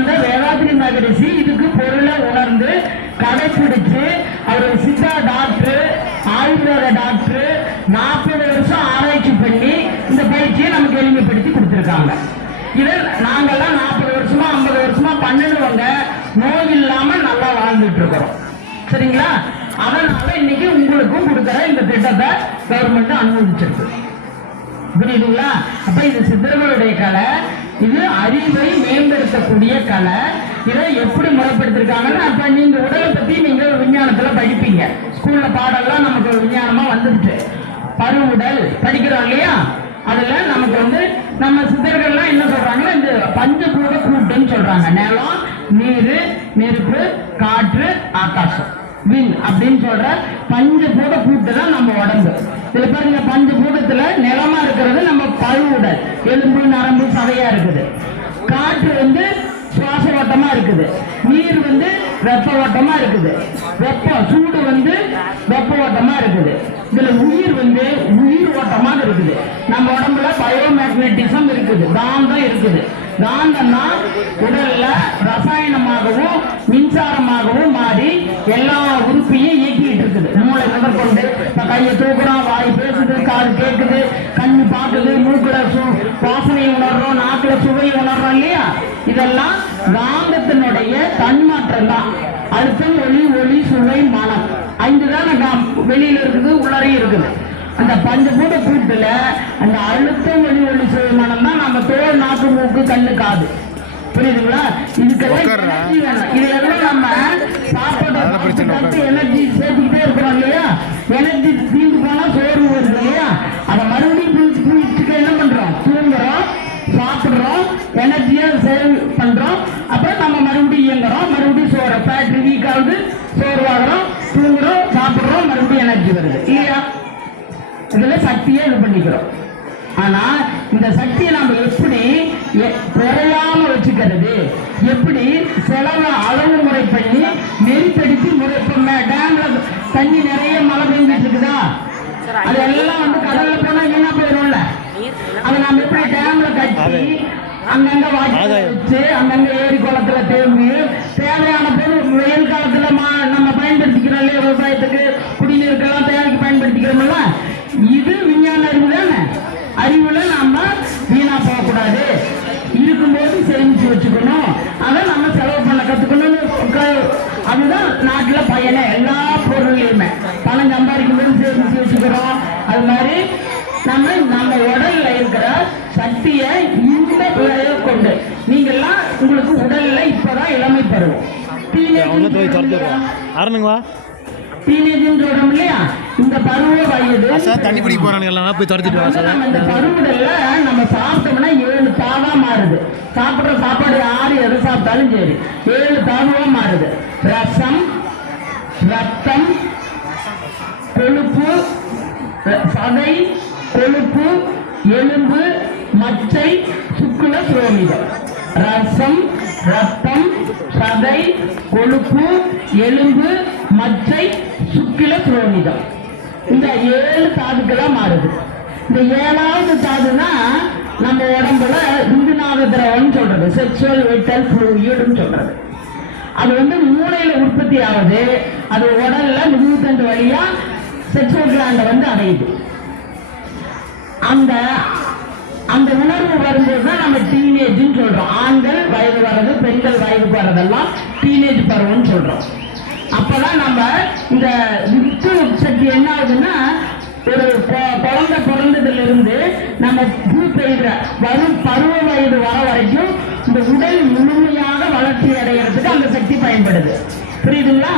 வந்த வேதாத்ரி மகரிஷி இதுக்கு பொருளை உணர்ந்து கடைபிடிச்சு அவர் சித்தா டாக்டர், ஆயுர்வேத டாக்டர், 40 வருஷம் ஆராய்ச்சி பண்ணி இந்த பயிற்சியை நமக்கு எளிமைப்படுத்தி கொடுத்துருக்காங்க. இதை நாங்கெல்லாம் 40 வருஷமா 50 வருஷமா பண்ணிடுவாங்க, நோய் இல்லாம நல்லா வாழ்ந்துட்டு இருக்கிறோம். சரிங்களா? அதனால இன்னைக்கு உங்களுக்கும் கொடுக்குற இந்த திட்டத்தை கவர்மெண்ட் அனுமதிச்சிருக்கு. புரியுதுங்களா? அப்ப இது சித்தர்களுடைய கலை, இது அறிவை மேம்படுத்தக்கூடிய கலை. இதை எப்படி முறைப்படுத்திருக்காங்கன்னா, அப்ப நீங்க உடலை பத்தி நீங்க விஞ்ஞானத்துல படிப்பீங்க, ஸ்கூல்ல பாடலாம் நமக்கு விஞ்ஞானமா வந்துருச்சு. பருவுடல் படிக்கிறோம் இல்லையா? அதுல நமக்கு வந்து நம்ம சித்தர்கள்லாம் என்ன சொல்றாங்கன்னா, இந்த பஞ்சபூத கூட்டுன்னு சொல்றாங்க. நிலம், நீர், நெருப்பு, காற்று, ஆகாசம், விண் அப்படின்னு சொல்ற பஞ்சபூத கூட்டு தான் நம்ம உடம்பு. இதுல பாருங்க, பஞ்சபூதத்துல நிலமா இருக்கிறது நம்ம பருவுடல், எலும்பு நரம்பு சதையா இருக்குது. காற்று வந்து சுவாச ஓட்டமா இருக்குது. நீர் வந்து வெப்ப ஓட்டமா இருக்குது. வெப்பம் சூடு வந்து வெப்ப ஓட்டமா இருக்குது. இதுல உயிர் வந்து உயிர் ஓட்டமாக இருக்குது. நம்ம உடம்புல பயோமேக்னட்டிசம் இருக்குது, காந்தம் இருக்குது. காந்தம்னா உடல்ல ரசாயனமாகவும் மின்சாரமாகவும் மாறி எல்லா உறுப்பையும் இயக்கிட்டு இருக்குது. மூளை முதற்கொண்டு கையை தூக்குறோம், வாய் பேசுது, காது கேட்குது, கண்ணு பார்க்குது, மூக்குல வாசனை உணர்றோம், நாக்குல சுவை உணர்றோம் இல்லையா? இதெல்லாம் காந்தத்தினுடைய தன்மாற்றம் தான். அழுத்தம், ஒளி, ஒளி, சுவை, மனம், 5 தான் வெளியில இருக்குது, உள்ளறையும் இருக்குது. அந்த பஞ்சபூத கூட்டுல அந்த அழுத்தம், ஒளி, ஒளி, சுவை, மனம் தான் நம்ம தோல், நாக்கு, மூக்கு, கண்ணு, காது. புரியுதுங்களா? இதுக்கெல்லாம் இதுல நம்ம சாப்பாடு எனர்ஜி சேர்த்துக்கிட்டே இருக்கிறோம் இல்லையா? எனர்ஜி தீர்ந்து போனா சோர்வு வருது இல்லையா? அதை மறுபடியும் புரிச்சுக்க என்ன பண்றோம்? தூங்குறோம், சாப்பிடுறோம், எனர்ஜியா சேவ் பண்றோம். அப்புறம் நம்ம மறுபடியும் இயங்குறோம், மறுபடியும் சோற பேட்டரி வீக் ஆகுது, சோர்வாகிறோம், தூங்குறோம், சாப்பிடுறோம், மறுபடியும் எனர்ஜி வருது இல்லையா? இதுல சக்தியை இது பண்ணிக்கிறோம். ஆனா இந்த சக்தியை நம்ம எப்படி குறையாம வச்சுக்கிறது, எப்படி செலவை அளவு முறை பண்ணி நெறிப்படுத்தி முறை டேம்ல தண்ணி நிறைய மழை பெஞ்சிட்டு இருக்குதா, அதெல்லாம் வந்து கடல்ல போனா என்ன போயிடும்ல, அதை நம்ம எப்படி டேம்ல கட்டி அங்கங்க வாக்கி வச்சு அங்கங்க ஏரி குளத்துல தேம்பி தேவையான பொருள் வெயில் காலத்துல நம்ம பயன்படுத்திக்கிறோம் இல்லையா? விவசாயத்துக்கு குடிநீருக்கெல்லாம் தேவைக்கு பயன்படுத்திக்கிறோம்ல. இது விஞ்ஞான அறிவு தானே. அறிவுல நாம வீணா போகக்கூடாது, இருக்கும்போது சேமிச்சு வச்சுக்கணும், அதை நம்ம செலவு பண்ண கத்துக்கணும். அதுதான் நாட்டுல பயனே. எல்லா பொருளையுமே பணம் சம்பாதிக்கும் போது சேமிச்சு வச்சுக்கிறோம். அது மாதிரி நம்ம உடல்ல இருக்கிற சக்தியை இந்த பிள்ளைய கொண்டு நீங்கெல்லாம் உங்களுக்கு உடல்ல இப்பதான் இளமை பருவம், டீனேஜ் சொல்றோம் இல்லையா? இந்த பருவ வயது தண்ணி குடிக்க போறானுங்க, போய் துரத்திட்டு இந்த பருவடல்ல நம்ம சாப்பிட்டோம்னா 7 தாவா மாறுது. சாப்பிடுற சாப்பாடு யாரு எது சாப்பிட்டாலும் சரி 7 தாவா மாறுது. ரசம், ரத்தம், கொழுப்பு, சதை, கொழுப்பு, எலும்பு, மச்சை, சுக்குல சுரோமிதம். ரசம், ரத்தம், சதை, கொழுப்பு, எலும்பு, மச்சை, சுக்கில சுரோமிதம். இந்த 7 தாதுக்களா மாறுது. இந்த 7வது தாதுனா நம்ம உடம்புல விந்துநாத திரவம் சொல்றது, செக்ஷுவல் வைட்டல் ஃப்ளூயிட்னு சொல்றது. அது வந்து மூளையில உற்பத்தி ஆகுது, அது உடல்ல 22 வழியா செக்ஷுவல் கிளாண்ட வந்து அடையுது. அந்த அந்த உணர்வு வரும்போது தான் நம்ம டீனேஜ்னு சொல்றோம். ஆண்கள் வயது வர்றது, பெண்கள் வயதுக்கு வர்றதெல்லாம் டீனேஜ் பருவம்னு சொல்றோம். அப்பதான் நம்ம இந்த வித்து சக்தி என்ன ஆகுதுன்னா, ஒரு குழந்தை பிறந்ததுல இருந்து நம்ம பூ பெய்கிற வரும் பருவ வயது வர வரைக்கும் இந்த உடல் முழுமையாக வளர்ச்சி அடைகிறதுக்கு அந்த சக்தி பயன்படுது. புரியுதுங்களா?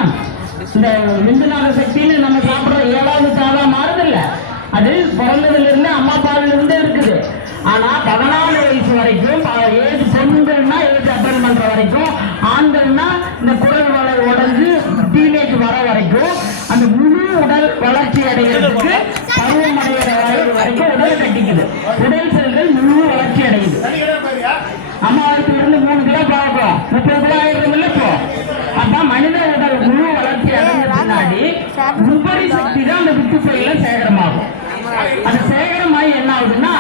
இந்த விந்துநாத சக்தின்னு நம்ம சாப்பிட்ற 7வது தாதா மாறுது இல்ல, அது பிறந்ததுல இருந்து அம்மா பாலில் இருந்தே இருக்குது. ஆனா 14 வயசு வரைக்கும் ஏஜ், பெண்கள்னா ஏஜ் அட்டன் பண்ற வரைக்கும், ஆண்கள்னா இந்த குரல் வளை உடஞ்சு டீனேஜ் வர வரைக்கும் அந்த முழு உடல் வளர்ச்சி அடைகிறதுக்கு பருவம் அடைகிற வரைக்கும் உடல் கட்டிக்குது. உடல் செல்கள் முழு வளர்ச்சி அடையுது. அம்மா வயசுல இருந்து 3 கிலோ பார்க்கிறோம், 30 கிலோ ஆயிரம் இல்லை இப்போ. அப்ப மனித உடல் முழு வளர்ச்சி அடைஞ்ச பின்னாடி உபரி சக்தி தான் அந்த வித்துப்பையில சேகரமாகும். அது சேகரமாகி என்ன ஆகுதுன்னா,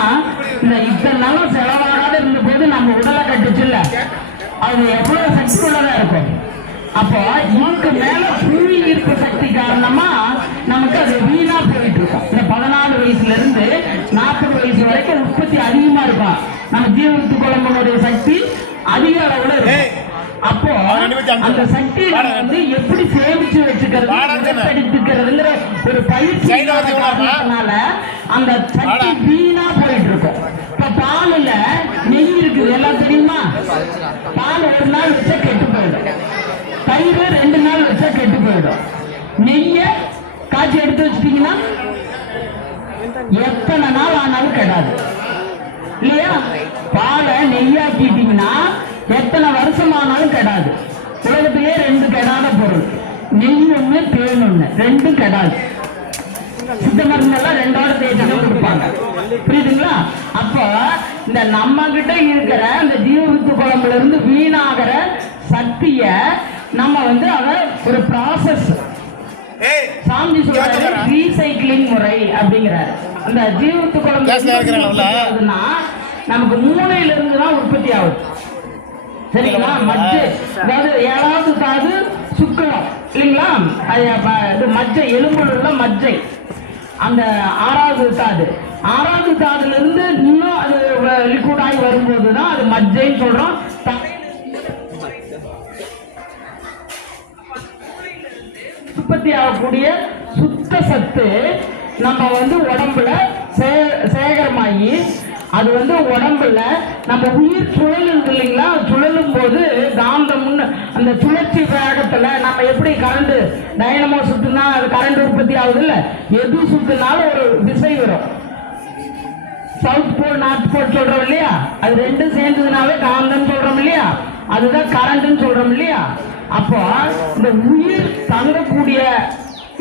இந்த இத்தனை நாளும் செலவாகாத இருந்த போது நம்ம உடலை கட்டுச்சு இல்ல, அது எவ்வளவு சக்தி உள்ளதா இருக்கும். அப்போ இதுக்கு மேல புவி ஈர்ப்பு சக்தி காரணமா நமக்கு அது வீணா போயிட்டு இருக்கும். இந்த 14 வயசுல இருந்து 40 வயசு வரைக்கும் உற்பத்தி அதிகமா இருக்கும். நம்ம ஜீவத்து குழம்புடைய சக்தி அதிக அளவுல இருக்கும். அப்போ அந்த சக்தி வந்து எப்படி சேமிச்சு வச்சுக்கிறதுங்கிற ஒரு பயிற்சி காரணத்தினால அந்த சக்தி வீணா போயிட்டு இருக்கும். இப்ப பாலுல நெய் இருக்குது எல்லாம் தெரியுமா? பால் ஒரு நாள் வச்சா கெட்டு போயிடும், தயிர் 2 நாள் வச்சா கெட்டு போயிடும். நெய்ய காய்ச்சி எடுத்து வச்சுட்டீங்கன்னா எத்தனை நாள் ஆனாலும் கெடாது இல்லையா? பாலை நெய்யாக்கிட்டீங்கன்னா எத்தனை வருஷம் ஆனாலும் கெடாது. உலகத்திலே 2 கெடாத பொருள், நெய் ஒண்ணு தேன் ஒண்ணு, 2 கெடாது. சித்த மருந்தெல்லாம் 2ஓட தேய்ச்சி கொடுப்பாங்க, புரியுதுங்களா? அப்போ இந்த நம்ம கிட்ட இருக்கிற இந்த ஜீவவித்து குழம்புல இருந்து வீணாகிற சக்திய நம்ம வந்து அதை ஒரு ப்ராசஸ் சாமி சொல்றாரு, ரீசைக்கிளிங் முறை அப்படிங்கிறாரு. அந்த ஜீவத்து குழம்பு நமக்கு மூளையில இருந்து தான் உற்பத்தி ஆகுது, சரிங்களா? மஜ்ஜை, அதாவது 7வது தாது சுக்ரம் இல்லைங்களா? இது மஜ்ஜை, எலும்புல உள்ள மஜ்ஜை. அந்த 6வது தாது, 6வது தாதுல இருந்து இன்னும் அது லிக்விட் ஆகி வரும்போது தான் அது மஜ்ஜைன்னு சொல்றோம். உற்பத்தி ஆகக்கூடிய சுத்த சத்து நம்ம வந்து உடம்புல சேகரமாகி அது வந்து உடம்புல நம்ம உயிர் சுழலுது இல்லைங்களா? சுழலும் போது காந்தம்னு அந்த சுழற்சி வேகத்துல நம்ம எப்படி கரண்ட் டைனமோ சுத்துனா அது கரண்ட் உற்பத்தி ஆகுது இல்ல? எது சுத்தினாலும் ஒரு திசை வரும். சவுத் போல் நார்த் போல் சொல்றோம் இல்லையா? அது 2 சேர்ந்ததுனாவே காந்தம் சொல்றோம் இல்லையா? அதுதான் கரண்ட்னு சொல்றோம் இல்லையா? அப்போ இந்த உயிர் தங்கக்கூடிய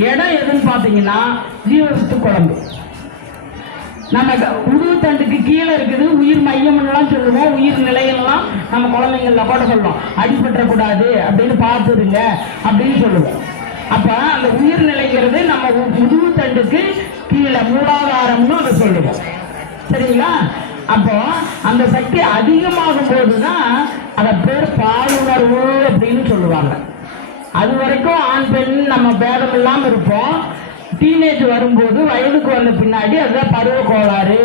இடம் எதுன்னு பாத்தீங்கன்னா ஜீவவித்து குழம்பு. நம்ம உருவ தண்டுக்கு கீழே இருக்குது உயிர் மையம்லாம் சொல்லுவோம், உயிர் நிலையெல்லாம் நம்ம குழந்தைங்கள கூட சொல்லுவோம், அடிபற்றக்கூடாது அப்படின்னு பார்த்துருங்க அப்படின்னு சொல்லுவோம். அப்ப அந்த உயிர் நிலைங்கிறது நம்ம முதுகு தண்டுக்கு கீழே மூலாதாரம்னு அதை சொல்லுவோம், சரிங்களா? அப்போ அந்த சக்தி அதிகமாகும் போதுதான் அதை பேர் பாலுணர்வு அப்படின்னு சொல்லுவாங்க. அது வரைக்கும் ஆண் பெண் நம்ம பேதம் இல்லாம இருப்போம். டீனேஜ் வரும்போது வயதுக்கு வந்த பின்னாடி அதுதான் பருவ கோளாறு,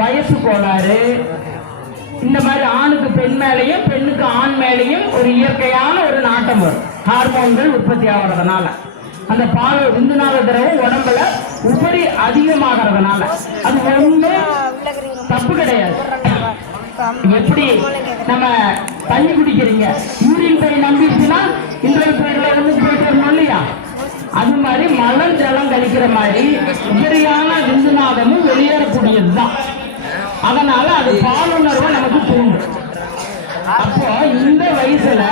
வயசு கோளாறு, இந்த மாதிரி ஆணுக்கு பெண் மேலையும் பெண்ணுக்கு ஆண் மேலையும் ஒரு இயற்கையான ஒரு நாட்டம் வரும். ஹார்மோன்கள் உற்பத்தி ஆகிறதுனால அந்த பால் விந்துநாத திரவம் உடம்புல உபரி அதிகமாகிறதுனால அது ஒன்றும் தப்பு கிடையாது. எப்படி நம்ம தண்ணி குடிக்கிறீங்க, யூரின் பை நம்பிடுச்சுன்னா இன்றைய பயிரில் வந்து போயிட்டு வரணும் இல்லையா? அது மாதிரி மலம் ஜலம் கழிக்கிற மாதிரி உபரியான விந்துநாதமும் வெளியேறக்கூடியதுதான். அதனால அது பாலுணர்வை நமக்கு தூண்டும். அப்போ இந்த வயசுல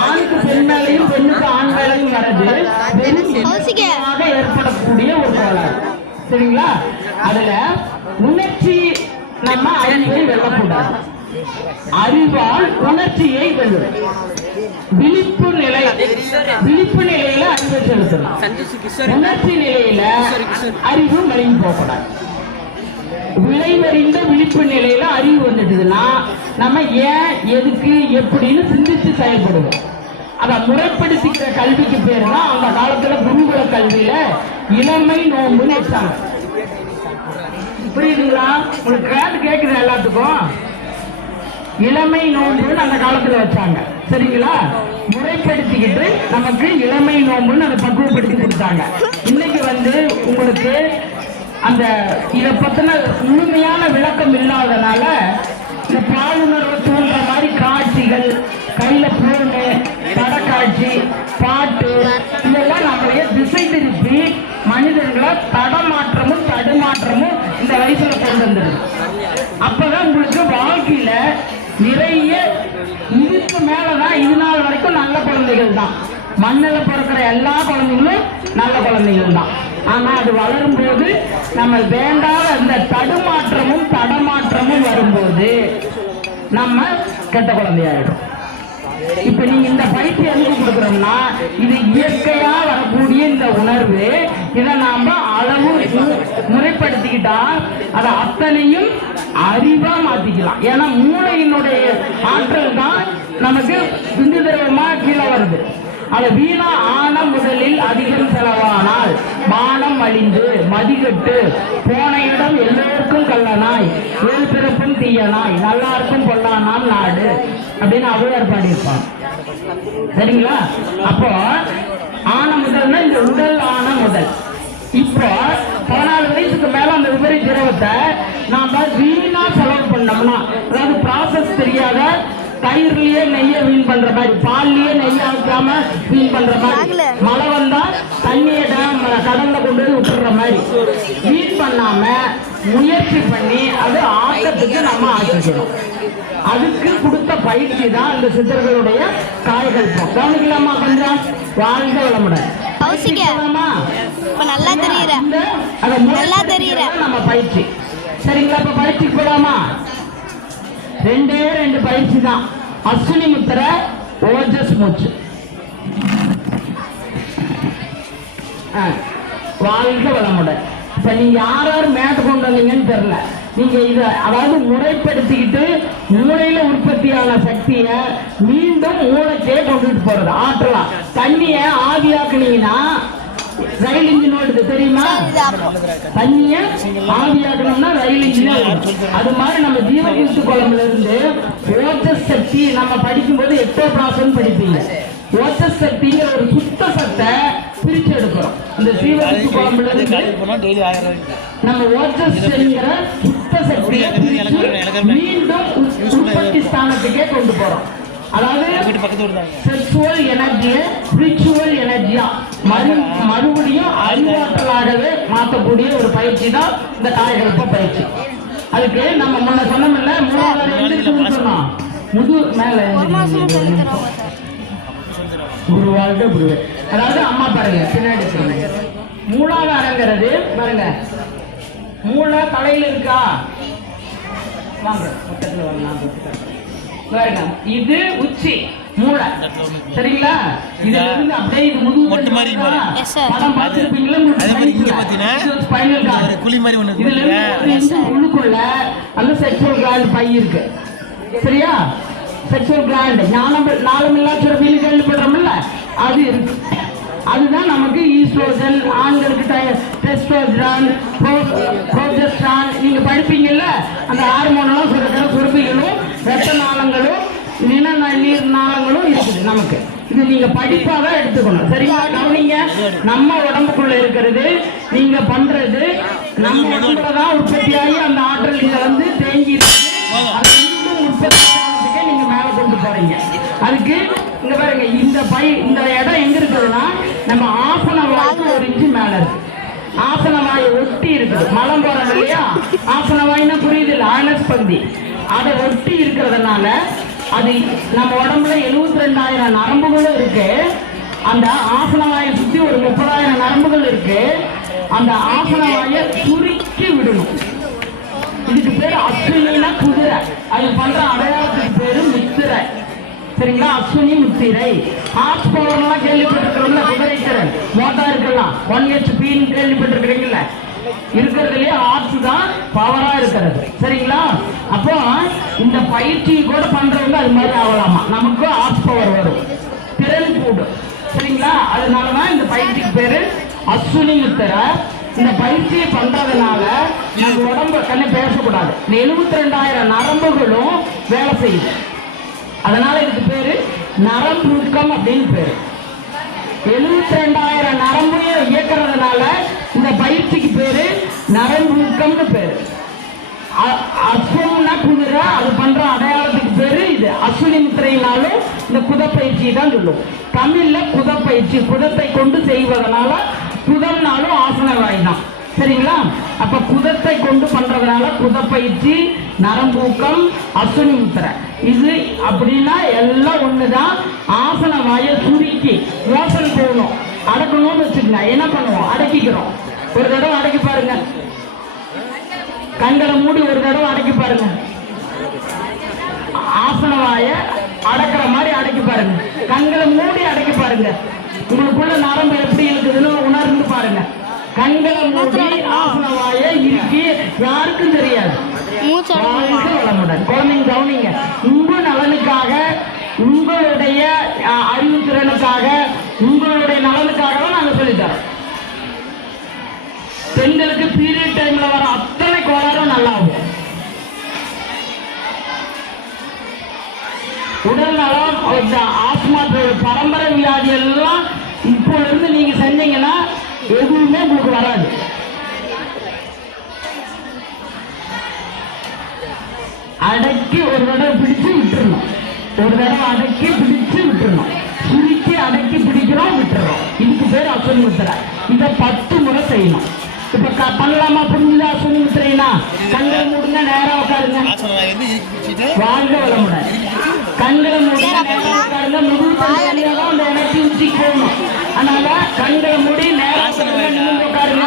ஆணுக்கு பெண் மேலையும் பெண்ணுக்கு ஆண் மேலையும் வர்றது வெறும் ஏற்படக்கூடிய ஒரு கோளாறு, சரிங்களா? அதுல உணர்ச்சி நம்ம அறிவை வெல்லக்கூடாது, அறிவால் உணர்ச்சியை வெல்லும். விழிப்பு நிலையில அறிவை செலுத்தலாம், உணர்ச்சி நிலையில அறிவு மறைந்து போகக்கூடாது. விளைவறிந்த விழிப்பு நிலையில அறிவு வந்துட்டுதுன்னா நம்ம ஏன் எதுக்கு எப்படின்னு சிந்திச்சு செயல்படுவோம். அத முறைப்படுத்திக்கிற கல்விக்கு பேரு தான் அந்த காலத்துல குருகுல கல்வியில இளமை நோம்புன்னு வச்சாங்க. புரியுதுங்களா? உங்களுக்கு கேக்குது எல்லாத்துக்கும்? இளமை நோம்புன்னு அந்த காலத்துல வச்சாங்க, சரிங்களா? முறைப்படுத்திக்கிட்டு நமக்கு இளமை நோம்புன்னு அதை பக்குவப்படுத்தி கொடுத்தாங்க. இன்னைக்கு வந்து உங்களுக்கு அந்த இதை பத்தின முழுமையான விளக்கம் இல்லாதனால இந்த பாலுணர்வு தூண்டுற மாதிரி காட்சிகள், கையில பூண்டு, படக்காட்சி, பாட்டு, இதெல்லாம் நம்மளைய திசை திருப்பி மனிதர்களை தடமாற்றமும் தடுமாற்றமும் இந்த வயசுல கொண்டு வந்துடுது. அப்பதான் உங்களுக்கு வாழ்க்கையில நிறைய இதுக்கு மேலதான் இது நாள் வரைக்கும் நல்ல குழந்தைகள் தான். மண்ணில் பிறக்கிற எல்லா குழந்தைகளும் நல்ல குழந்தைகள் தான். ஆனா அது வளரும் போது நம்ம வேண்டாத அந்த தடுமாற்றமும் தடமாற்றமும் வரும்போது நம்ம கெட்ட குழந்தையாயிடும். இப்ப நீங்க இந்த பயிற்சி எதுக்கு கொடுக்குறோம்னா இது இயற்கையா வரக்கூடிய இந்த உணர்வு, இதை நாம அளவு முறைப்படுத்திக்கிட்டா அதை அத்தனையும் அறிவா மாத்திக்கலாம். ஏன்னா மூளையினுடைய ஆற்றல் தான் நமக்கு விந்து திரவமா கீழே வருது. அது வீணா ஆன முதலில் அதிகம் செலவானால் மானம் அழிந்து மதிகட்டு போன இடம் எல்லோருக்கும் கள்ளனாய் ஏழு பிறப்பும் தீயனாய் நல்லாருக்கும் பொல்லானாம் நாடு அப்படின்னு அவையார் பாடியிருப்பான். சரிங்களா? அப்போ ஆன முதல்னா இந்த உடல் ஆன முதல். இப்போ 14 வயசுக்கு மேல அந்த விபரீ திரவத்தை நாம வீணா செலவு பண்ணோம்னா, அதாவது ப்ராசஸ் தெரியாத தயிர்லயே நெய்ய வீண் பண்ற மாதிரி, பால்லயே நெய்ய ஆக்காம வீண் பண்ற மாதிரி, மழை வந்தா தண்ணியை கடல்ல கொண்டு போய் விட்டுற மாதிரி வீண் பண்ணாம முயற்சி பண்ணி அது ஆக்கத்துக்கு நம்ம ஆக்கிக்கணும். அதுக்கு கொடுத்த பயிற்சி தான் இந்த சித்தர்களுடைய காய்கல்பம். கவனிக்கலாமா? கொஞ்சம் வாழ்ந்த வளமுடன் நல்லா தெரியுற நம்ம பயிற்சி. சரிங்களா? இப்ப பயிற்சிக்கு போலாமா? 2 பயிற்சி தான். அஸ்வினி முத்திரை, ஓஜஸ் மூச்சு. வாழ்ந்த வளமுடன். இப்ப நீங்க யார் மேட்டு கொண்டு வந்தீங்கன்னு தெரியல. நீங்க இத அதாவது முறைப்படுத்திக்கிட்டு மூளையில உற்பத்தியான சக்தியை மீண்டும் மூளைக்கே கொண்டுட்டு போறது ஆற்றலா. தண்ணிய ஆவியாக்குனீங்கன்னா ரயில் இன்ஜின் ஓடுது தெரியுமா? தண்ணிய ஆவியாக்கணும்னா ரயில் இன்ஜின். அது மாதிரி நம்ம ஜீவகிருஷ்ண குழம்புல இருந்து ஓஜஸ் சக்தி நம்ம படிக்கும்போது எக்டோபிளாசம் படிப்பீங்க. ஓஜஸ் சக்திங்கிற ஒரு சுத்த சத்தை பிரிச்சு எடுக்கிறோம். இந்த ஜீவகிருஷ்ண குழம்புல இருந்து நம்ம ஓஜஸ் என்கிற சுத்த சக்தியை மீண்டும் உற்பத்தி ஸ்தானத்துக்கே கொண்டு போறோம். அதாவது செக்சுவல் எனர்ஜியை ஸ்பிரிச்சுவல் எனர்ஜியா மறுபடியும் அறிவாற்றலாகவே மாற்றக்கூடிய ஒரு பயிற்சி தான் இந்த காயகல்ப பயிற்சி. அதுக்கு நம்ம முன்ன சொன்னோம்ல, 3வது எழுந்திருச்சு சொன்னோம். முது மேல குருவாழ்க குருவே. அதாவது அம்மா பாருங்க பின்னாடி சொல்லுங்க. மூலாதாரங்கிறது பாருங்க, மூளை தலையில இருக்கா? வாங்க பக்கத்துல வாங்க. பாருங்க, இது உச்சி மூளை. சரிங்களா? இதுல இருந்து அப்படியே இது முதுகு படம் பார்த்திருப்பீங்களா? ஸ்பைனல் கார்டு இதுல இருந்து உள்ளுக்குள்ள அந்த செக்சுவல் கிளாண்ட் பை இருக்கு. சரியா? செக்சுவல் கிளாண்ட் நாளமில்லா சுரப்பின்னு கேள்விப்படுறோம்ல, அது இருக்கு. அதுதான் நமக்கு ஈஸ்ட்ரோஜன், ஆண்களுக்கு டெஸ்டோஸ்டெரான், புரோஜெஸ்டரான் நீங்க படிப்பீங்கல்ல, அந்த ஹார்மோனெல்லாம் சுரக்கிற சுரப்பிகளும் ரத்த நாளங்களும் நீர் நாளங்களும் இருக்குது நமக்கு. இது நீங்க படிப்பாக எடுத்துக்கணும். சரிங்களா? கவனிங்க, நம்ம உடம்புக்குள்ள இருக்கிறது நீங்க பண்றது நம்ம உடம்புலதான் உற்பத்தியாகி அந்த ஆற்றல் இங்க வந்து தேங்கி இருக்கு. அது இன்னும் உற்பத்தி நீங்க மேல கொண்டு போறீங்க. அதுக்கு இங்க பாருங்க, இந்த இடம் எங்க இருக்குதுன்னா நம்ம ஆசன வாய்க்கு 1 இன்ச்சு மேல இருக்கு. ஆசன வாயை ஒட்டி இருக்குது. மலம் போறது இல்லையா? ஆசன வாய்னா புரியுது இல்ல? ஆனஸ்பந்தி அதை ஒட்டி இருக்கிறதுனால அது நம்ம உடம்புல 72,000 நரம்புகளும் இருக்கு. அந்த ஆசன வாயை சுத்தி ஒரு 30,000 நரம்புகள் இருக்கு. அந்த ஆசன வாயை சுருக்கி விடணும். இதுக்கு பேரு அஸ்வினா குதிரை. அது பண்ற அடையாளத்துக்கு பேரு முத்திரை. சரிங்களா? அஸ்வினி முத்திரை. ஹார்ஸ் பவர்லாம் கேள்விப்பட்டிருக்கிறோம்ல, குதிரை திறன் மோட்டாருக்கெல்லாம் 1 HP கேள்விப்பட்டிருக்கிறீங்கல்ல, இருக்கிறதுலயே ஹார்ஸ் தான் பவரா இருக்கிறது. சரிங்களா? அப்போ இந்த பயிற்சி கூட பண்றவங்க அது மாதிரி ஆகலாமா, நமக்கு ஹார்ஸ் பவர் வரும், திறன் கூடும். சரிங்களா? அதனாலதான் இந்த பயிற்சிக்கு பேரு அஸ்வினி முத்திரை. இந்த பயிற்சியை பண்றதுனால நம்ம உடம்பு கண்ணு பேசக்கூடாது. 72,000 நரம்புகளும் வேலை செய்யுது. அதனால இதுக்கு பேரு நரம்பூக்கம் அப்படின்னு பேரு. 72,000 நரம்பையும் இயக்கிறதுனால இந்த பயிற்சிக்கு பேரு நரம்பூக்கம்னு பேரு. அஸ்வம்னா குதிரை, அது பண்ற அடையாளத்துக்கு பேரு இது அஸ்வினி முத்திரையினாலும் இந்த குதப்பயிற்சியை தான் சொல்லும். தமிழ்ல குதப்பயிற்சி, குதத்தை கொண்டு செய்வதனால குதம்னாலும் ஆசன வாய் தான். சரிங்களா? அப்ப குதத்தை கொண்டு பண்றதுனால குதப்பயிற்சி, நரம்பூக்கம், அஸ்வினி முத்திரை. இது அப்படின்னா எல்லாம் ஒண்ணுதான். ஆசன வாயை சுருக்கி மோசன் போகணும், அடக்கணும்னு வச்சுக்கோங்க. என்ன பண்ணுவோம்? அடக்கிக்கிறோம். ஒரு தடவை அடக்கி பாருங்க. கண்களை மூடி ஒரு தடவை அடக்கி பாருங்க. ஆசன வாயை அடக்கிற மாதிரி அடக்கி பாருங்க. கண்களை மூடி அடக்கி பாருங்க. உங்களுக்குள்ள நரம்பு எப்படி இருக்குதுன்னு உணர்ந்து பாருங்க. கண்களை மூடி ஆசன வாயை இறுக்கி யாருக்கும் தெரியாது. வளமுடன் குழந்தைங்க கவனிங்க. உங்க நலனுக்கு உடல் நலம், ஆஸ்மா, பரம்பரை வியாதி எல்லாம் இப்போ இருந்து நீங்க செஞ்சீங்கன்னா எதுவுமே உங்களுக்கு வராது. அடக்கி ஒரு தடவை பிடிச்சு விட்டுறணும், ஒரு தடவை அடக்கி பிடிச்சு விட்டுறணும், சுருக்கி அடக்கி பிடிக்கிறோம் விட்டுறோம். இதுக்கு பேர் அஸ்வினி முத்திரை. இதை 10 முறை செய்யணும். இப்ப பண்ணலாமா? புரிஞ்சுதா? அஸ்வினி முத்திரைனா கண்களை மூடுங்க, நேரம் உட்காருங்க. வாழ்க வளமுடன். கண்களை மூடுங்க, நேரம் உட்காருங்க. முதுகுதான் அந்த எனர்ஜி ஊற்றி போகணும். அதனால கண்களை மூடி நேரம் உட்காருங்க.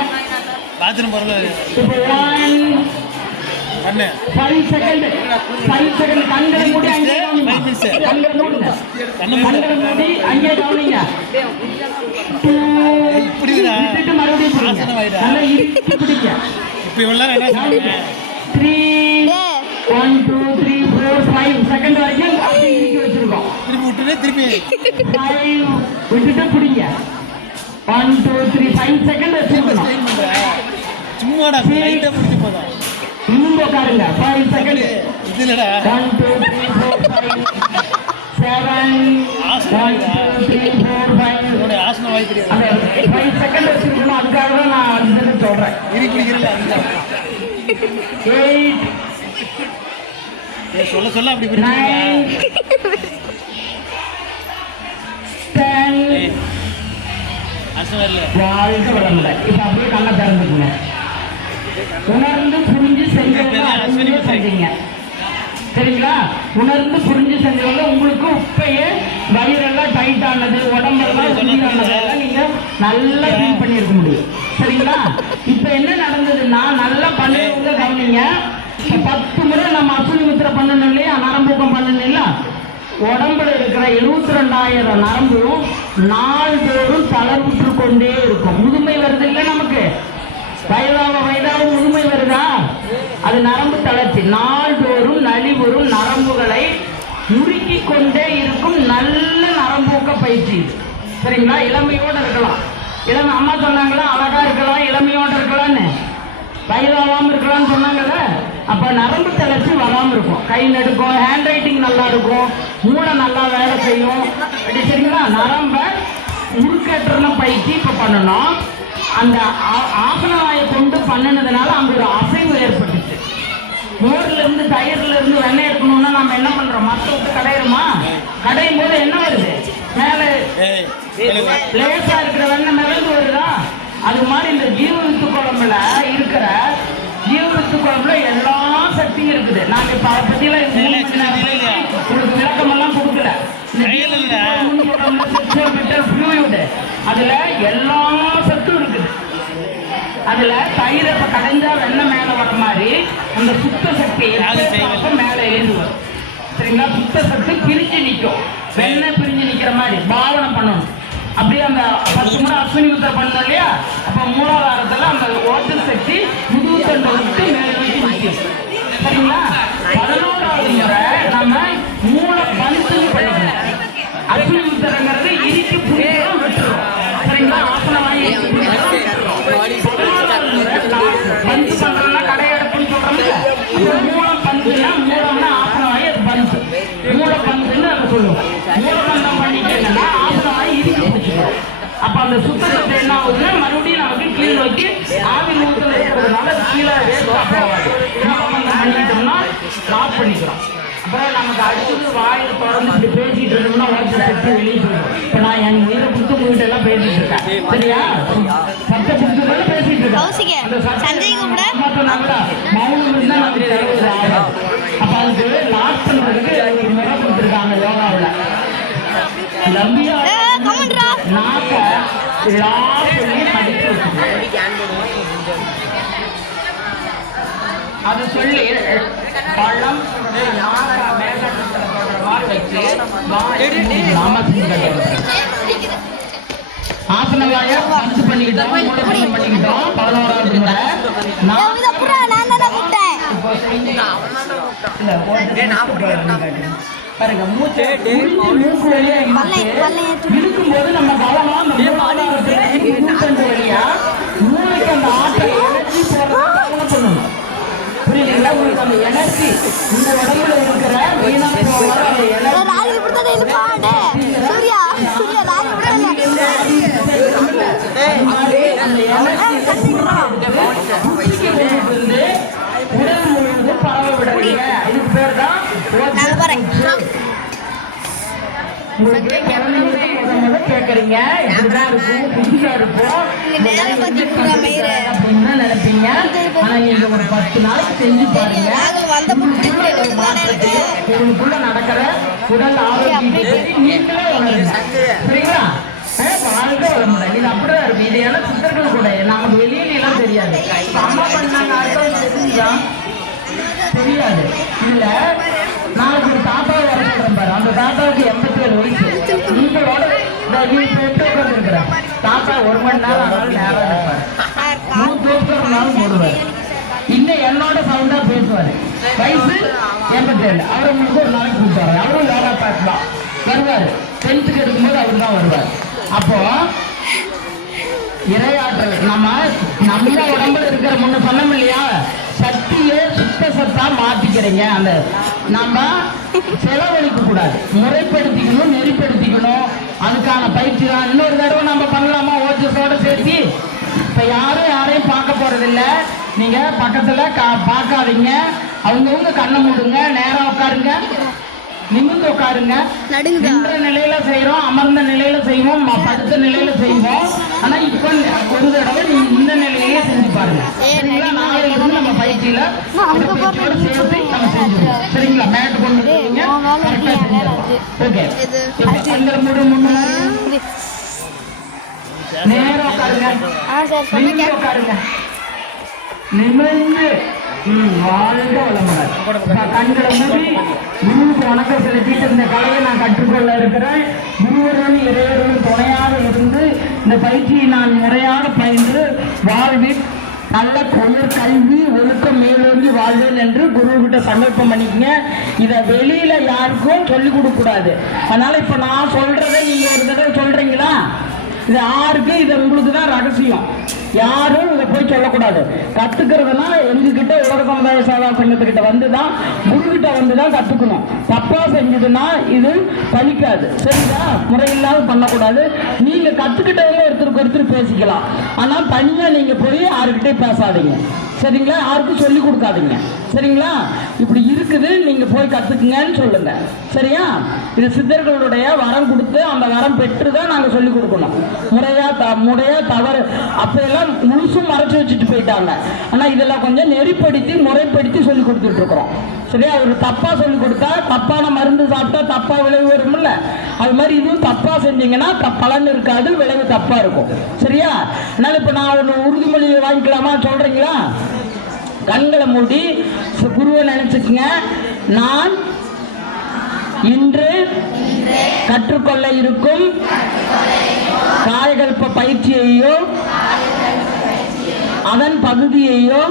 இப்போ 5 செகண்ட் கண்களை மூடி அங்கே கண்களை மூடுங்க, கண்களை மூடி அங்கே கவனிங்க. விட்டுட்டு மறுபடியும் நல்லா இறுக்கி பிடிங்க. 3 1 2 3 4 5 செகண்ட் வரைக்கும் அப்படி இறுக்கி வச்சிருக்கோம். திருப்பி 5 விட்டுட்டு பிடிங்க. 1 2 3 5 செகண்ட் வச்சிருக்கணும். இன்னும் உட்காருங்க. 5 செகண்ட். 1 2 3 4 5 7 1 2 3 4 5 5 செகண்ட் வச்சிருக்கணும். அதுக்காக தான் நான் அந்த சொல்றேன். 8 சொல்ல அப்படி 9 10 வாழ்க்கை வளமுறை. இப்ப அப்படியே நல்லா திறந்துக்குங்க. உணர்ந்து புரிஞ்சு செஞ்சீங்க சரிங்களா? உணர்ந்து புரிஞ்சு செஞ்சவங்க உங்களுக்கு உப்பையே வயிறெல்லாம் டைட் ஆனது, உடம்பெல்லாம் சுத்தமானதெல்லாம் நீங்க நல்லா ஃபீல் பண்ணியிருக்க முடியும். சரிங்களா? இப்ப என்ன நடந்ததுன்னா நல்லா பண்ணுறவங்க கவனிங்க. 10 முறை நம்ம அஸ்வினி முத்திரை பண்ணணும் இல்லையா? நரம்பூக்கம் பண்ணணும் இல்ல? உடம்புல இருக்கிற 72,000 நரம்பும் நாள்தோறும் தளர்வுற்று கொண்டே இருக்கும். முதுமை வருது இல்லை நமக்கு? வயதாக முதுமை வருதா? அது நரம்பு தளர்ச்சி. நாள்தோறும் நலிவுறும் நரம்புகளை முறுக்கி கொண்டே இருக்கும் நல்ல நரம்பூக்க பயிற்சி. சரிங்களா? இளமையோடு இருக்கலாம். அம்மா சொன்னாங்களா அழகா இருக்கலாம், இளமையோடு இருக்கலாம்னு, வயதாகாம இருக்கலாம்னு சொன்னாங்கல்ல. அப்ப நரம்பு தளர்ச்சி வராம இருக்கும். கை நடுக்கும், ஹேண்ட் ரைட்டிங் நல்லா இருக்கும், மூளை நல்லா வேலை செய்யும். சரிங்களா? நரம்ப முறுக்கேற்ற பயிற்சி இப்ப பண்ணணும். அந்த ஆசனவாயை கொண்டு பண்ணினதுனால அங்க ஒரு அசைவு ஏற்பட்டுச்சு. மோர்ல இருந்து தயிர்ல இருந்து வெண்ணெய் எடுக்கணும்னா நம்ம என்ன பண்றோம்? மத்த விட்டு கடையிறோமா? கடையும் போது என்ன வருது? மேல லேசா இருக்கிற வெண்ணெய் மிளகு வருதா? அது மாதிரி இந்த ஜீவவித்து குழம்புல இருக்கிற ஜீவவித்து குழம்புல எல்லா சக்தியும் இருக்குது. நாங்க இப்ப அதை பத்தியெல்லாம் உங்களுக்கு விளக்கமெல்லாம் கொடுக்கல. அதுல எல்லா சத்தும் இருக்குது. அதுல தயிரை இப்ப கடைஞ்சா வெண்ணெய் மேல வர மாதிரி அந்த சுத்த சக்தி மேல ஏறுவார். சரிங்களா? சுத்த சக்தி பிரிஞ்சு நிற்கும். வெண்ணெய் பிரிஞ்சு நிக்கிற மாதிரி பாவனை பண்ணணும். அப்படியே அந்த 10 முறை அஸ்வினி முத்திரை பண்ணோம் இல்லையா? அப்ப மூலாதாரத்துல அந்த ஓட்ட சக்தி முதுகுத்தண்டை விட்டு மேல நிற்கும். சரிங்களா? 11வது முறை நம்ம மூளை பந்துன்னு பண்ணிக்கணும். அஸ்வினி முத்திரைங்கிறது இறுக்கி புரியும் விட்டுரும். சரிங்களா? ஆசனமாயி பந்து பண்றோம்னா கடையெடுப்புன்னு சொல்றோம்ல. மூளை பந்துன்னா மூலம்னா ஆசனமாயி அது பந்து, மூளை பந்துன்னு அதை சொல்லுவோம். மூலபந்தம் பண்ணிட்டீங்கன்னா ஆசனமாயி இறுக்கி பிடிச்சிடும். அப்ப அந்த சுத்தத்தை என்ன ஆகுதுன்னா மறுபடியும் நமக்கு கீழ் நோக்கி ஆவி மூத்துல இருக்கிறதுனால கீழே வேஸ்டா போகாது. மூலபந்தம் பண்ணிட்டோம்னா ஸ்டாப் பண்ணிக்கிறோம். அப்புறம் நமக்கு அடுத்தது வாயில தொடர்ந்து இப்படி பேசிட்டு இருந்தோம்னா உடச்சு சக்தி வெளியே போயிடும். இப்ப நான் என் உயிரை கொடுத்து உங்ககிட்ட எல்லாம் பேசிட்டு இருக்கேன். சரியா? சத்த புத்தகம் பேசிட்டு இருக்கேன். மௌனம் இருந்தா நமக்கு தலைவர் ஆகும். அப்ப அதுக்கு லாஸ்ட் பண்றதுக்கு ஒரு முறை கொடுத்துருக்காங்க யோகாவில். லம்பியா நாக்க மடிச்சு அது சொல்லி பழம் ஆசனவாய பந்து பண்ணிக்கிட்டோம், பண்ணிக்கிட்டோம். 11வது முறை பாருங்க. மூச்சு மூக்கு வழியா இருக்கும்போது நம்ம கவனம் மூக்கண்டு வழியா மூளைக்கு அந்த ஆற்றல் எனர்ஜி போடுறத கவனம் பண்ணணும். புரியுதுங்களா? உங்களுக்கு அந்த எனர்ஜி இந்த உடம்புல இருக்கிற வீணா போகிற அந்த எனர்ஜி உங்களுக்கு குழந்தைங்க கேட்குறீங்க, இப்படிதான் இருக்கும், புதுசா இருக்கும் அப்படின்னு நினைப்பீங்க. ஆனா நீங்க ஒரு 10 நாளைக்கு செஞ்சு பாருங்க, உங்களுக்குள்ள நடக்கிற உடல் ஆரோக்கியத்தை நீங்களே உணருங்க. சரிங்களா? வாழ்க வளமுடன். இது அப்படிதான் இருக்கும். இது எல்லாம் சித்தர்கள் கூட, நமக்கு வெளியில எல்லாம் தெரியாது. அம்மா பண்ணாங்க தெரியாது. இல்ல நாளைக்கு ஒரு தாத்தாவை வர சொல்றேன் பாரு, அந்த தாத்தாவுக்கு 87 வயசு. நீங்களோட உட்காந்துருக்கிற தாத்தா 1 மணி நேரம் ஆனாலும் நேரம் இருப்பாரு, 100 நாளும் போடுவார். இன்னும் என்னோட சவுண்டா பேசுவாரு. வயசு 87. அவரை உங்களுக்கு ஒரு நாளைக்கு கூப்பிட்டாரு. அவரும் வேலை பார்க்கலாம் வருவாரு. 10th எடுக்கும்போது அவர் தான் வருவார். அப்போ இரையாற்றல் நம்ம உடம்புல இருக்கிற முன்ன சொன்னோம் இல்லையா, சக்தியை சுத்த சத்தா மாத்திக்கிறீங்க. அந்த நம்ம செலவழிக்க கூடாது, முறைப்படுத்திக்கணும், நெறிப்படுத்திக்கணும். அதுக்கான பயிற்சி தான். இன்னொரு தடவை நம்ம பண்ணலாமா ஓஜஸோட சேர்த்து? இப்ப யாரையும் பார்க்க போறதில்லை. நீங்க பக்கத்துல பார்க்காதீங்க. அவங்கவுங்க கண்ணை மூடுங்க, நேரம் உட்காருங்க, நிமிர்ந்து உட்காருங்க. நின்ற நிலையில செய்யறோம், அமர்ந்த நிலையில செய்வோம், படுத்த நிலையில செய்வோம். ஆனா இப்ப ஒரு தடவை நீங்க இந்த நிலையிலேயே செஞ்சு பாருங்க. சரிங்களா? நாளையில இருந்து நம்ம பயிற்சியில சேர்த்து நம்ம செஞ்சுருவோம். சரிங்களா? மேட் கொண்டு கரெக்டா செஞ்சிடலாம். ஓகே. இப்ப கண்கள் முன்னாடி நேரம் உட்காருங்க, நிமிர்ந்து உட்காருங்க, நிமிர்ந்து வாழ்க வளமுடன். கண்களை மூடி குருவுக்கு வணக்கம் செலுத்திட்டு இந்த கலையை நான் கற்றுக்கொள்ள இருக்கிறேன். குருவரும் இறைவரும் துணையாக இருந்து இந்த பயிற்சியை நான் முறையாக பயின்று வாழ்வில் நல்ல கொள்ளர் கல்வி ஒழுக்கம் மேலோங்கி வாழ்வேன் என்று குருவிட்ட சங்கல்பம் பண்ணிக்கங்க. இதை வெளியில யாருக்கும் சொல்லிக் கொடுக்க கூடாது. அதனால இப்ப நான் சொல்றதை நீங்க ஒரு தடவை சொல்றீங்களா? இது யாருக்கு? இது உங்களுக்கு தான் ரகசியம். யாரும் இதை போய் சொல்லக்கூடாது. கத்துக்கிறதுனா எங்ககிட்ட உலக சமுதாய சேவா சங்கத்துக்கிட்ட வந்துதான், குருகிட்ட வந்துதான் கத்துக்கணும். தப்பா செஞ்சதுன்னா இது பலிக்காது. சரிங்களா? முறையில்லாத பண்ணக்கூடாது. நீங்க கத்துக்கிட்டவங்க ஒருத்தருக்கு பேசிக்கலாம். ஆனா தனியா நீங்க போய் யாருக்கிட்டே பேசாதீங்க. சரிங்களா? யாருக்கும் சொல்லி கொடுக்காதீங்க. சரிங்களா? இப்படி இருக்குது, நீங்க போய் கத்துக்குங்கன்னு சொல்லுங்க. சரியா? இது சித்தர்களுடைய வரம் கொடுத்து அந்த வரம் பெற்றுதான் நாங்க சொல்லி கொடுக்கணும். முறையா தவறு அப்ப எல்லாம் முழுசும் மறைச்சு வச்சுட்டு போயிட்டாங்க. ஆனா இதெல்லாம் கொஞ்சம் நெறிப்படுத்தி முறைப்படுத்தி சொல்லி கொடுத்துட்டு இருக்கிறோம். சரியா? அவரு தப்பா சொல்லி கொடுத்தா, தப்பான மருந்து சாப்பிட்டா தப்பா விளைவு வரும்ல, அது மாதிரி இதுவும் தப்பா செஞ்சீங்கன்னா பலன் இருக்காது, விளைவு தப்பா இருக்கும். சரியா? அதனால இப்ப நான் ஒரு உறுதிமொழி வாங்கிக்கலாமா? சொல்றீங்களா? கண்களை மூடி குருவை நினைச்சுக்குங்க. நான் இன்று கற்றுக்கொள்ள இருக்கும் காயகல்ப பயிற்சியையோ அதன் பகுதியையோ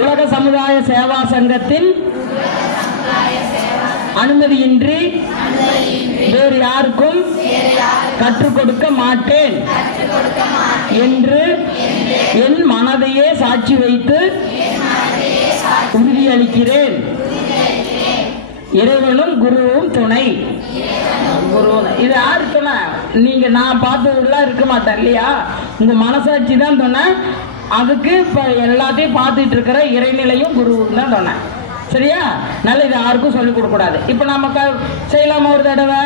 உலக சமுதாய சேவா சங்கத்தின் அனுமதியின்றி வேறு யாருக்கும் கற்றுக் கொடுக்க மாட்டேன் என்று என் மனதையே சாட்சி வைத்து உறுதியளிக்கிறேன். இறைவனும் குருவும் துணை. இது யாரு துணை? நீங்க நான் பார்த்ததுலாம் இருக்க மாட்டேன் இல்லையா? உங்க மனசாட்சி தான் துணை. அதுக்கு இப்ப எல்லாத்தையும் பார்த்துட்டு இருக்கிற இறைநிலையும் குருவும் தான் துணை. சரியா? நல்ல இது யாருக்கும் சொல்லிக் கொடுக்க கூடாது. இப்ப நம்ம செய்யலாமா? ஒரு தடவை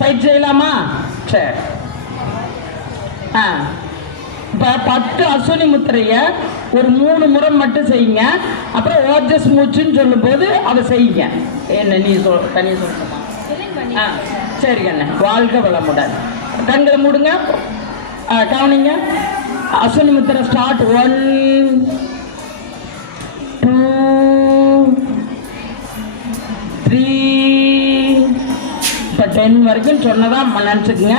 பயிற்சி செய்யலாமா? சரி. இப்ப 10 அஸ்வினி முத்திரைய ஒரு 3 முறை மட்டும் செய்யுங்க. அப்புறம் ஓஜஸ் மூச்சுன்னு சொல்லும் போது அதை செய்யுங்க. என்ன நீ தனியாக சொல்லணுமா? சரி கண்ணு. வாழ்க வளமுடன். கண்களை மூடுங்க, கவனிங்க. அஸ்வினி முத்திரை ஸ்டார்ட். 1 2 3. இப்போ 10 வரைக்கும் சொன்னதான் நினச்சிக்கோங்க.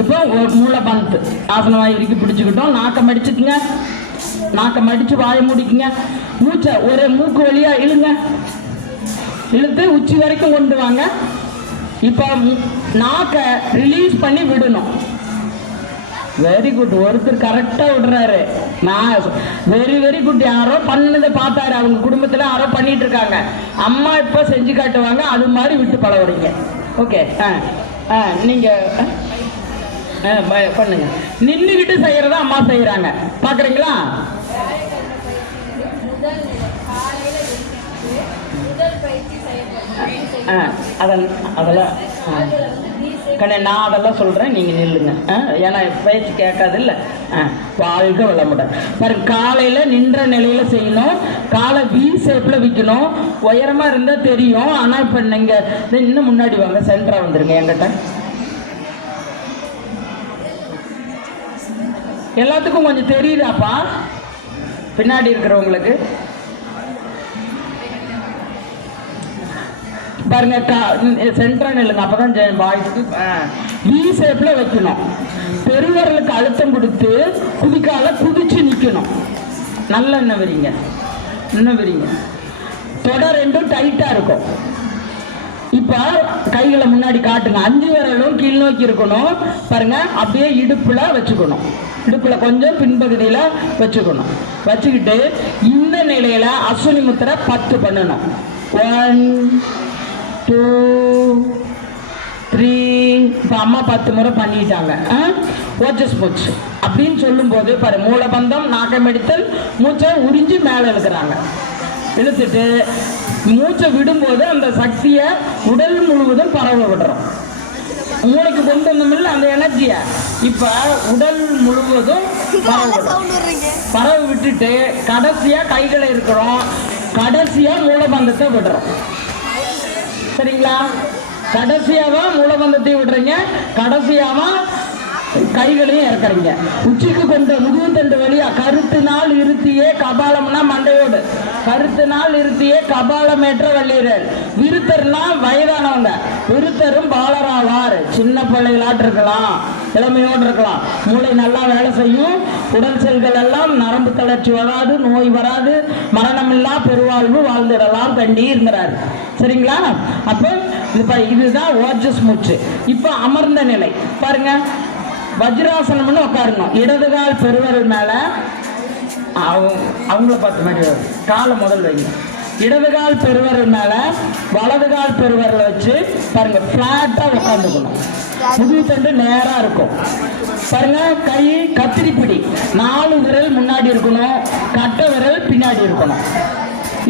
இப்போ மூளை பந்து ஆசனவாய் இறுக்கி பிடிச்சிக்கிட்டோம். நாக்கை மடிச்சுக்குங்க. நாக்கை மடித்து வாயை முடிக்குங்க. மூச்சை ஒரு மூக்கு வழியாக இழுங்க. இழுத்து உச்சி வரைக்கும் கொண்டு வாங்க. இப்போ நாக்கை ரிலீஸ் பண்ணி விடணும். Very good. ஒருத்தர் கரெக்டாக விடுறாரு. நான் வெரி குட். யாரோ பண்ணதை பார்த்தாரு, அவங்க குடும்பத்தில் யாரோ பண்ணிட்டு இருக்காங்க. அம்மா இப்போ செஞ்சு காட்டுவாங்க, அது மாதிரி விட்டு பழகுறீங்க. ஓகே. நீங்க பண்ணுங்க. நின்றுகிட்டு செய்யறதா அம்மா செய்யறாங்க, பாக்குறீங்களா? முதல் பயிற்சி அதெல்லாம் கண்ணே நான் அதெல்லாம் சொல்கிறேன், நீங்கள் நில்லுங்க. ஏன்னா பேச்சு கேட்காது இல்லை. வாழ்க வளமுடன். பாருங்க, காலையில் நின்ற நிலையில் செய்யணும், காலை வி ஷேப்பில் வைக்கணும். உயரமாக இருந்தால் தெரியும், ஆனால் இப்போ நீங்கள் இன்னும் முன்னாடி வாங்க, சென்டராக வந்துடுங்க என்கிட்ட. எல்லாத்துக்கும் கொஞ்சம் தெரியுதாப்பா பின்னாடி இருக்கிறவங்களுக்கு? பாருங்க, சென்டரா நில்லுங்க, அப்பதான் பாய்ஸ்க்கு வி ஷேப்ல வைக்கணும். பெருவரலுக்கு அழுத்தம் கொடுத்து குதிக்கால குதிச்சு நிக்கணும். நல்லா என்ன வரீங்க, இன்னும் வரீங்க. தொட ரெண்டும் டைட்டா இருக்கும். இப்ப கைகளை முன்னாடி காட்டுங்க. 5 விரலும் கீழ் நோக்கி இருக்கணும். பாருங்க, அப்படியே இடுப்புல வச்சுக்கணும். இடுப்புல கொஞ்சம் பின்பகுதியில வச்சுக்கணும். வச்சுக்கிட்டு இந்த நிலையில அஸ்வினி முத்திரை 10 பண்ணணும். 1 2 3. இப்போ அம்மா 10 முறை பண்ணிட்டாங்க. ஓஜஸ் மூச்சு அப்படின்னு சொல்லும்போது பாரு, மூலபந்தம், நாக்கமெடித்தல், மூச்சை உறிஞ்சி மேலே இழுக்கிறாங்க. இழுத்துட்டு மூச்சை விடும்போது அந்த சக்தியை உடல் முழுவதும் பரவ விடுறோம். மூளைக்கு கொண்டு வந்தோம்ல அந்த எனர்ஜியை, இப்போ உடல் முழுவதும் பரவ விட்டுட்டு கடைசியாக கைகளை இருக்கிறோம், கடைசியாக மூலபந்தத்தை விடுறோம். சரிங்களா? கடைசியாவா மூலபந்தத்தை விடுறீங்க, கடைசியாவா கைகளையும் இறக்குறீங்க. உச்சிக்கு கொண்ட முதுகுத்தண்டு வழியா கருத்தினால் இருத்தியே கபாலம்னா மண்டையோடு, கருத்தினால் இருத்தியே கபாலமேற்ற வல்லீரல். விருத்தர்னா வயதானவங்க, விருத்தரும் பாலராவார். சின்ன பிள்ளைகளாட்டு இருக்கலாம், இளமையோடு இருக்கலாம். மூளை நல்லா வேலை செய்யும், உடல் செல்கள் எல்லாம் நரம்பு தளர்ச்சி வராது, நோய் வராது, மரணமில்லா பெருவாழ்வு வாழ்ந்துடலாம் கண்டீர்ங்கிறார். சரிங்களா? அப்போ இதுதான் ஓஜஸ் மூச்சு. இப்போ அமர்ந்த நிலை பாருங்க, வஜ்ராசனம்னு உட்காரணும். இடது கால் பெருவரல் மேல, அவங்கள பார்த்த மாதிரி காலை முதல் வைங்க. இடது கால் பெருவரல் மேல வலது கால் பெருவரல் வச்சு பாருங்க, பிளாட்டா உட்காந்துக்கணும். முதுகுத்தண்டு நேரா இருக்கும். பாருங்க, கை கத்திரிப்பிடி, 4 விரல் முன்னாடி இருக்கணும், கட்டை விரல் பின்னாடி இருக்கணும்.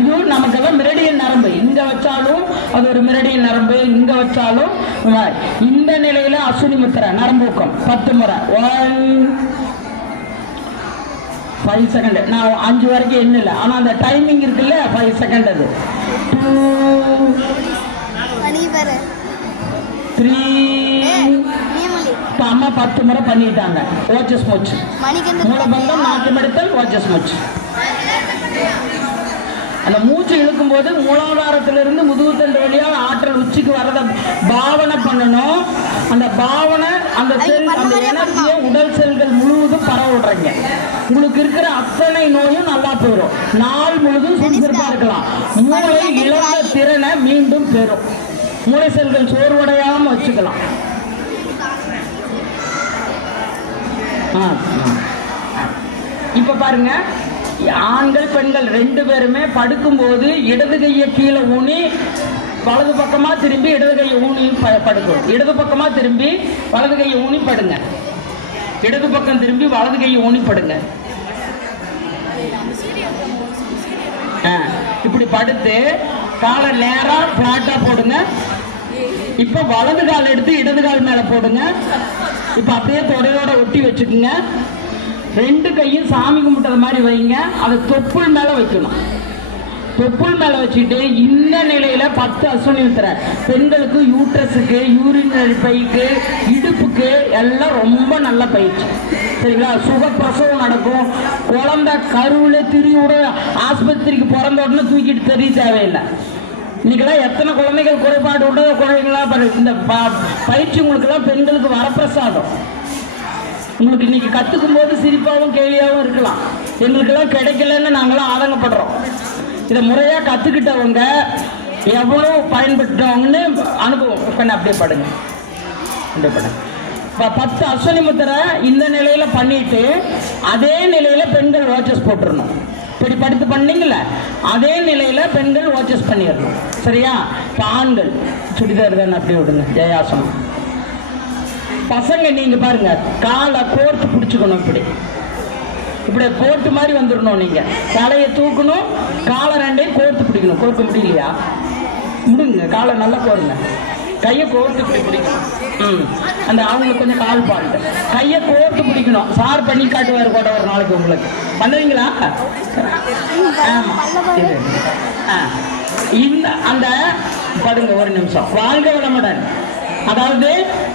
இது நமக்கெல்லாம் மெரிடியன் நரம்பு. இங்க வச்சாலும் அது ஒரு மெரிடியன் நரம்பு, இங்க வச்சாலும். இந்த நிலையில அஸ்வினி முத்திரை நரம்பூக்கம் 10 முறை. 1 5 செகண்ட். நான் 5 வரைக்கும் என்ன இல்லை, ஆனா அந்த டைமிங் இருக்குல்ல 5 செகண்ட். அது 2 3. அம்மா 10 முறை பண்ணிட்டாங்க. ஓஜஸ் மூச்சு, மூலபந்தம், நாக்கமெடுத்தல், ஓஜஸ் மூச்சு. அந்த மூச்சு இழுக்கும் போது மூலாதாரத்திலிருந்து முதுகுத்தண்டு வழியா ஆற்றல் உச்சிக்கு வரத பாவனை பண்ணணும். அந்த பாவனை, அந்த செல், அந்த எனர்ஜியை உடல் செல்கள் முழுவதும் பரவ விடுறீங்க. உங்களுக்கு இருக்கிற அத்தனை நோயும் நல்லா போயிடும். நாள் முழுதும் சுறுசுறுப்பா இருக்கலாம். மூளை இழந்த திறனை மீண்டும் பெறும். மூளை செல்கள் சோர்வடையாம வச்சுக்கலாம். இப்ப பாருங்க, ஆண்கள் பெண்கள் 2 பேருமே படுக்கும்போது இடது கையை கீழே ஊனி வலது பக்கமா திரும்பி இடது கையை ஊனி படுக்கும். இடது பக்கமா திரும்பி வலது கையை ஊனி படுங்க. இடது பக்கம் திரும்பி வலது கையை ஊனி படுங்க. இப்படி படுத்து காலை நேரா பிளாட்டா போடுங்க. இப்ப வலது கால் எடுத்து இடது கால் மேல போடுங்க. இப்ப அப்படியே தொடையோட ஒட்டி வச்சுக்குங்க. 2 கையும் சாமி கும்பிட்டது மாதிரி வைங்க. அதை தொப்புள் மேல வைக்கணும். தொப்புள் மேல வச்சுட்டு இந்த நிலையில 10 அஸ்வினி முத்திரை. பெண்களுக்கு யூட்ரஸுக்கு, யூரினரி பைக்கு, இடுப்புக்கு எல்லாம் ரொம்ப நல்ல பயிற்சி. சரிங்களா? சுகப்பிரசவம் நடக்கும். குழந்தை கருவுல திரியோட ஆஸ்பத்திரிக்கு பிறந்த உடனே தூக்கிட்டு தெரிய தேவையில்லை. இன்னைக்கெல்லாம் எத்தனை குழந்தைகள் குறைபாடு உள்ள குழந்தைங்களா. இந்த பயிற்சி உங்களுக்கெல்லாம் பெண்களுக்கு வரப்பிரசாதம். உங்களுக்கு இன்னைக்கு கத்துக்கும் போது சிரிப்பாகவும் கேலியாகவும் இருக்கலாம். எங்களுக்கெல்லாம் கிடைக்கலன்னு நாங்களாம் ஆதங்கப்படுறோம். இதை முறையா கத்துக்கிட்டவங்க எவ்வளவு பயன்படுத்தவங்கன்னு அனுபவம் பண்ண. அப்படியே படுங்க, அப்படியே படுங்க. 10 அஸ்வினி முத்திரை இந்த நிலையில பண்ணிட்டு அதே நிலையில பெண்கள் ஓச்சஸ் போட்டுடணும். இப்படி படுத்து பண்ணீங்கல்ல, அதே நிலையில பெண்கள் ஓச்சஸ் பண்ணிடணும். சரியா? ஆண்கள் சுடிதார் தானே அப்படியே விடுங்க. ஜெயாசனம். பசங்க நீங்க பாருங்க, காலை கோர்த்து பிடிச்சுக்கணும். இப்படி கோர்த்து மாதிரி வந்துடணும். நீங்க தலையை தூக்கணும், காலை 2ஐயும் கோர்த்து பிடிக்கணும். கோர்க்க முடியலையா? முடுங்க, காலை நல்லா கோருங்க, கையை கோர்த்து பிடிக்கணும். அந்த அவங்களுக்கு கொஞ்சம் கால் பாட்டு கையை கோர்த்து பிடிக்கணும். சார் பண்ணி காட்டுவார் கூட ஒரு நாளைக்கு உங்களுக்கு. பண்ணுவீங்களா? இந்த அந்த படுங்க ஒரு நிமிஷம். வாழ்க வளமுடன். அதாவது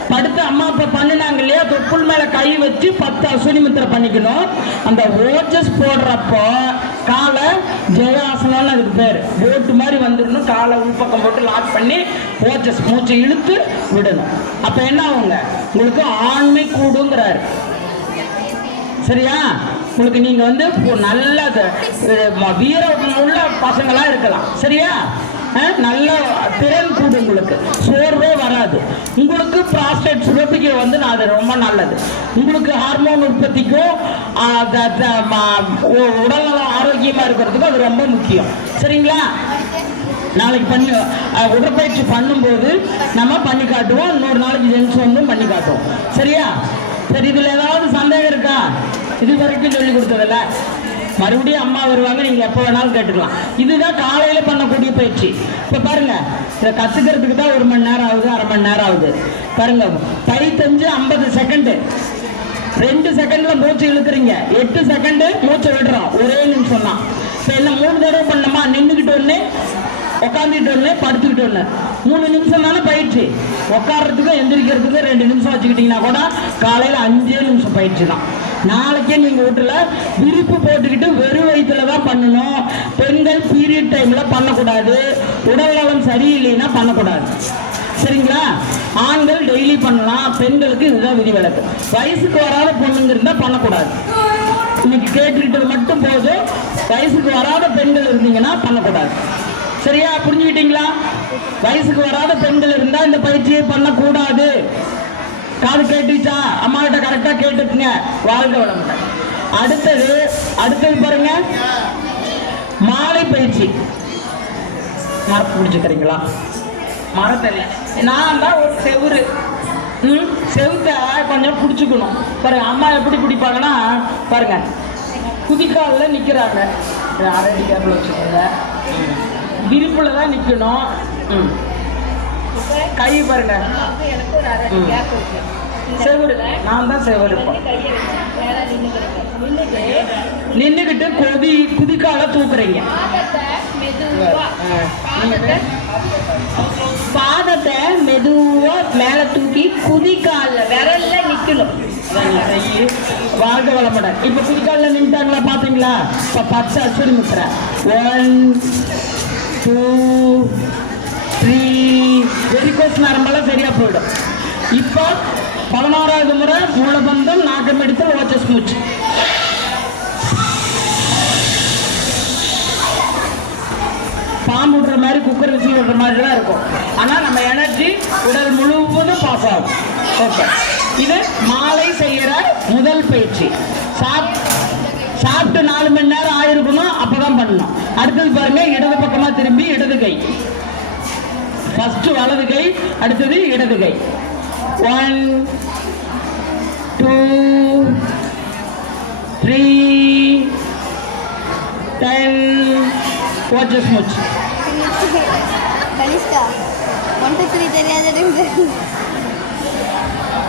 படுத்து அம்மா அப்பா பண்ணினாங்க இல்லையா, தொப்புள் மேல கை வச்சு 10 அஸ்வினி முத்திரை பண்ணிக்கணும். அந்த ஓஜஸ் போடுறப்போ காலை ஜெயாசனம்னு அதுக்கு பேர், போட்டு மாதிரி வந்துடணும். காலை உள்பக்கம் போட்டு லாக் பண்ணி ஓஜஸ் மூச்சை இழுத்து விடணும். அப்ப என்ன ஆகுங்க, உங்களுக்கு ஆண்மை கூடுங்கிறாரு. சரியா? உங்களுக்கு நீங்க வந்து நல்ல வீர உள்ள பசங்களா இருக்கலாம். சரியா? நல்ல திறன் கூடு, உங்களுக்கு சோர்வே வராது. உங்களுக்கு ப்ராஸ்டேட் சுரப்பிக்கு வந்து அது ரொம்ப நல்லது. உங்களுக்கு ஹார்மோன் உற்பத்திக்கும் உடல்நலம் ஆரோக்கியமா இருக்கிறதுக்கும் அது ரொம்ப முக்கியம். சரிங்களா? நாளைக்கு பண்ணி உடற்பயிற்சி பண்ணும்போது நம்ம பண்ணி காட்டுவோம். இன்னொரு நாளைக்கு ஜென்ஸ் வந்து பண்ணி காட்டுவோம். சரியா? சரி, இதுல ஏதாவது சந்தேகம் இருக்கா? இது வரைக்கும் சொல்லி கொடுத்ததில்ல. மறுபடியும் அம்மா வருவாங்க, நீங்க எப்போ வேணாலும் கேட்டுக்கலாம். இதுதான் காலையில பண்ணக்கூடிய பயிற்சி. இப்ப பாருங்க, இதை கத்துக்கிறதுக்கு தான் 1 மணி நேரம் ஆகுது, அரை மணி நேரம் ஆகுது. பாருங்க, 50 செகண்ட், 2 செகண்ட்ல மூச்சு இழுக்கிறீங்க, 8 செகண்ட் மூச்சை விடுறோம். ஒரே நிமிஷம் தான். இப்ப என்ன 3 தடவை பண்ணமா? நின்றுகிட்டு ஒண்ணு, உட்காந்துட்டு ஒண்ணு, படுத்துக்கிட்டு ஒண்ணு. 3 நிமிஷம் தானே பயிற்சி. உட்கார்றதுக்கும் எந்திரிக்கிறதுக்கும் 2 நிமிஷம் வச்சுக்கிட்டீங்கன்னா கூட காலையில 5 நிமிஷம் பயிற்சி தான். நாளைக்கே நீங்க வீட்டுல விரிப்பு போட்டுக்கிட்டு வெறும் வயிற்றுல தான் பண்ணணும். பெண்கள் பீரியட் டைம்ல பண்ணக்கூடாது. உடல் நலம் சரியில்லைன்னா பண்ணக்கூடாது. சரிங்களா? ஆண்கள் டெய்லி பண்ணலாம், பெண்களுக்கு இதுதான் விதிவிலக்கு. வயசுக்கு வராத பொண்ணுங்க இருந்தா பண்ணக்கூடாது. இன்னைக்கு கேட்டுக்கிட்டது மட்டும் போதும். வயசுக்கு வராத பெண்கள் இருந்தீங்கன்னா பண்ணக்கூடாது. சரியா? புரிஞ்சுக்கிட்டீங்களா? வயசுக்கு வராத பெண்கள் இருந்தா இந்த பயிற்சியை பண்ணக்கூடாது. காது கேட்டுச்சா? அம்மா கிட்ட கரெக்டா கேட்டுக்குங்க. வாழ்க வளமுடன். அடுத்தது பாருங்க, மாலை பயிற்சி. மரத்தை பிடிச்சுக்கிறீங்களா? மரத்தலை நான் தான் ஒரு செவுரு, செவுத்த கொஞ்சம் பிடிச்சுக்கணும். பாருங்க, அம்மா எப்படி பிடிப்பாங்கன்னா பாருங்க, குதிக்காலில் நிற்கிறாங்க. அரடி கேப்பில் வச்சுக்கோங்க, விரிப்புல தான் நிற்கணும். கை பாருங்க, செவரு, நான் தான் செவரு. நின்னுகிட்டு குதிக்கால தூக்குறீங்க. பாதத்தை மெதுவா மேல தூக்கி குதிக்கால விரல்ல நிக்கணும். வாழ்க வளமுடன். இப்ப குதிக்கால நின்ட்டாங்களா? பாத்தீங்களா? இப்ப 10 அஸ்வினி முத்திரை. 1 2 3 வெரிகோஸ் நரம்பெல்லாம் சரியா போயிடும். இப்போ 11வது முறை மூலபந்தம், நாகம் எடுத்து ஓச்சஸ் மூச்சு. பாம்பு விடுற மாதிரி, குக்கர் விசில் விடுற மாதிரி தான் இருக்கும். ஆனா நம்ம எனர்ஜி உடல் முழுவதும் பாஸ் ஆகும். ஓகே, இது மாலை செய்யற முதல் பயிற்சி. சாப்பிட்டு 4 மணி நேரம் ஆயிருக்கணும், அப்பதான் பண்ணணும். அடுத்தது பாருங்க, இடது பக்கமா திரும்பி இடது கை. ஃபர்ஸ்ட் வலது கை, அடுத்தது இடது கை. 1 2 3 10 ஓச்சஸ் மூச்சு.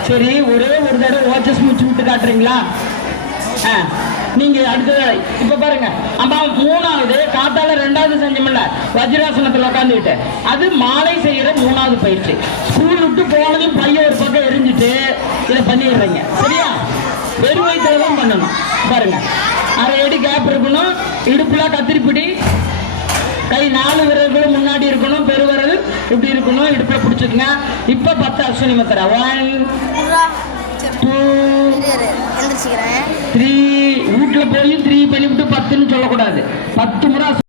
சரி, ஒரே ஒரு தடவை ஓச்சஸ் மூச்சு விட்டு காட்டுறீங்களா? நீங்க அடுத்தது இப்ப பாருங்க, அம்மா 3வது காத்தால 2வது செஞ்சோம்ல வஜ்ராசனத்துல உட்காந்துக்கிட்டு, அது மாலை செய்யற 3வது பயிற்சி. ஸ்கூல் விட்டு போனதும் பையன் ஒரு பக்கம் எரிஞ்சிட்டு இதை பண்ணிடுறீங்க. சரியா? வெறும் வயிற்றுல தான் பண்ணணும். பாருங்க, அரை அடி கேப் இருக்கணும். இடுப்புல கத்திரிப்பிடி, கை 4 விரல்களும் முன்னாடி இருக்கணும். பெருவிரல் இப்படி இருக்கணும், இடுப்புல பிடிச்சிருங்க. இப்ப 10 அஸ்வினி முத்திரை. 1 2 3. வீட்டுல போய் 3 பண்ணிவிட்டு 10ன்னு சொல்லக்கூடாது. 10 முறை